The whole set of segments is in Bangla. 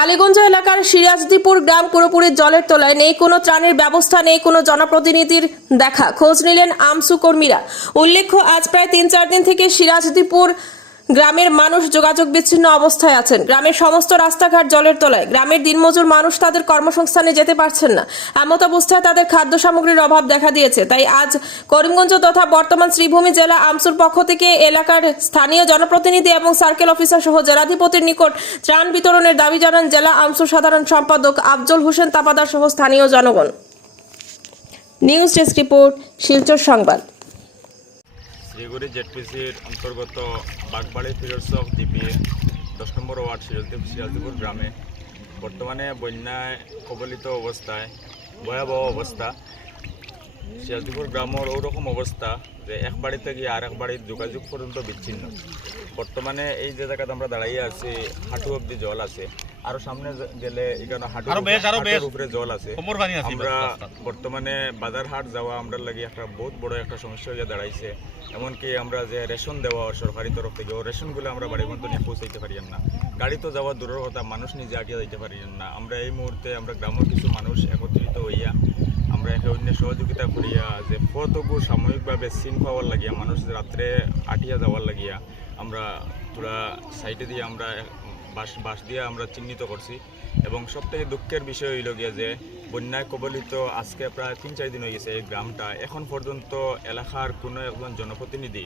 কালীগঞ্জ এলাকার সিরাজদিপুর গ্রাম পুরোপুরি জলের তলায়, নেই কোনো ত্রাণের ব্যবস্থা, নেই কোনো জনপ্রতিনিধির দেখা। খোঁজ নিলেন আমসু কর্মীরা। উল্লেখ্য, আজ প্রায় 3-4 দিন থেকে সিরাজদিপুর গ্রামের মানুষ যোগাযোগ বিচ্ছিন্ন অবস্থায় আছেন। গ্রামের সমস্ত রাস্তাঘাট জলের তলায়। গ্রামের দিনমজুর মানুষ তাদের কর্মসংস্থানে যেতে পারছেন না। এমত অবস্থায় তাদের খাদ্য সামগ্রীর অভাব দেখা দিয়েছে। তাই আজ করিমগঞ্জ তথা বর্তমান শ্রীভূমি জেলা আমসুর পক্ষ থেকে এলাকার স্থানীয় জনপ্রতিনিধি এবং সার্কেল অফিসার সহ জেলাধিপতির নিকট ত্রাণ বিতরণের দাবি জানান জেলা আমসুর সাধারণ সম্পাদক আফজল হোসেন তাপাদার সহ স্থানীয় জনগণ। নিউজ ডেস্ক রিপোর্ট, শিলচর সংবাদ। শ্রীগুড়ি জেডপিসির অন্তর্গত বাগবাড়ি ফিরোজসহ ডিপি 10 নম্বর ওয়ার্ড সিরাজদিপুর গ্রামে বর্তমানে বন্যায় কবলিত অবস্থায় ভয়াবহ অবস্থা। সিরাজদিপুর গ্রামের ওরকম অবস্থা যে এক বাড়ি থেকে আর এক বাড়ির যোগাযোগ পর্যন্ত বিচ্ছিন্ন। বর্তমানে এই যে জায়গাতে আমরা দাঁড়িয়ে আছি, হাঁটু অব্দি জল আছে। আরো সামনে গেলে এখানে হাঁটুর উপরে জল আছে। আমরা বর্তমানে বাজার হাট যাওয়া আমরা লাগে একটা বহুত বড় একটা সমস্যা হয়ে দাঁড়াইছে। এমনকি আমরা যে রেশন দেওয়া সরকারি তরফ থেকে ও রেশনগুলো আমরা বাড়ি পর্যন্ত নিয়ে পৌঁছাইতে পারি না। গাড়ি তো যাওয়া দূরের কথা, মানুষ নিজে আটিয়ে যাইতে পারি না। আমরা এই মুহূর্তে আমরা গ্রামের কিছু মানুষ একত্রিত হইয়া আমরা একে অন্য সহযোগিতা করিয়া যে কতটুকু সাময়িকভাবে সিন পাওয়ার লাগিয়া মানুষ রাত্রে আটিয়া যাওয়ার লাগিয়া আমরা পুরা সাইডে দিয়ে আমরা বাঁশ দিয়ে আমরা চিহ্নিত করছি। এবং সবথেকে দুঃখের বিষয় হইল গিয়া যে বন্যায় কবলিত আজকে প্রায় 3-4 দিন হয়ে গেছে এই গ্রামটা। এখন পর্যন্ত এলাকার কোনো একজন জনপ্রতিনিধি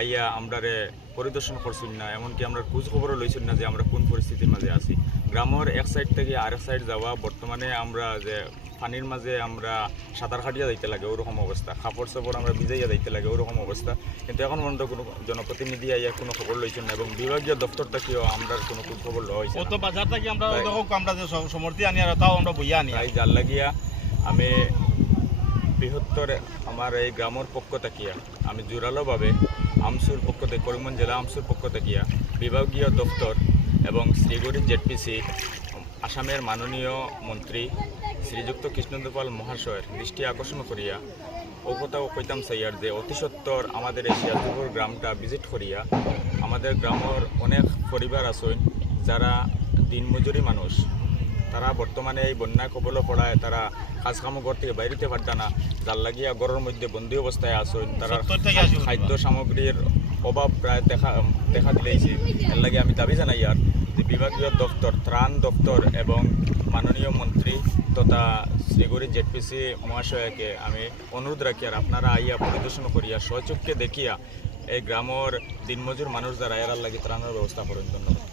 আইয়া আমরারে পরিদর্শন করছেন না, এমনকি আমরা খোঁজ খবরও লইছেন না যে আমরা কোন পরিস্থিতির মাঝে আছি। গ্রামের এক সাইড থেকে আরেক সাইড যাওয়া, বর্তমানে আমরা যে পানির মাঝে আমরা সাঁতার কাটিয়া যাইতে লাগে ওরকম অবস্থা, কাপড় চাপড় আমরা ভিজাইয়া যাইতে লাগে ওরকম অবস্থা। কিন্তু এখন পর্যন্ত কোনো জনপ্রতিনিধি আইয়া কোনো খবর লইছেন না এবং বিভাগীয় দপ্তর থেকেও আমরা কোনো খবর লওয়া হয়েছে না। বাজার থেকে আমরা যে সমর্থি আনি আর তাও আমরা বইয়া আনি। তাই জাল লাগিয়া আমি বৃহত্তর আমার এই গ্রামের পক্ষ থাকিয়া আমি জোরালোভাবে আমসুর পক্ষ থেকে করিমগঞ্জ জেলা আমসুর পক্ষ থাকিয়া বিভাগীয় দপ্তর এবং শ্রীগুড়ি জেডপিসি আসামের মাননীয় মন্ত্রী শ্রীযুক্ত কৃষ্ণেন্দু পাল মহাশয়ের দৃষ্টি আকর্ষণ করিয়া ও কথাও কইতাম চাইয়ার যে অতি সত্বর আমাদের এই সিরাজদিপুর গ্রামটা ভিজিট করিয়া আমাদের গ্রামের অনেক পরিবার আছেন যারা দিনমজুরি মানুষ, তারা বর্তমানে এই বন্যায় কবল পড়ায় তারা কাজ কাম ঘর থেকে বাইরেতে পারত না, যার লাগিয়া ঘরের মধ্যে বন্দী অবস্থায় আছেন। তারা খাদ্য সামগ্রীর অভাব প্রায় দেখা দিলেইছে। এর লাগে আমি দাবি জানাই আর যে বিভাগীয় দপ্তর, ত্রাণ দপ্তর এবং মাননীয় মন্ত্রী তথা শ্রীগুড়ি জেডপিসি মহাশয়কে আমি অনুরোধ রাখি আর আপনারা আইয়া পরিদর্শন করিয়া স্বচক্ষে দেখিয়া এই গ্রামের দিনমজুর মানুষ যারা এরার লাগে ত্রাণের ব্যবস্থা করেন। ধন্যবাদ।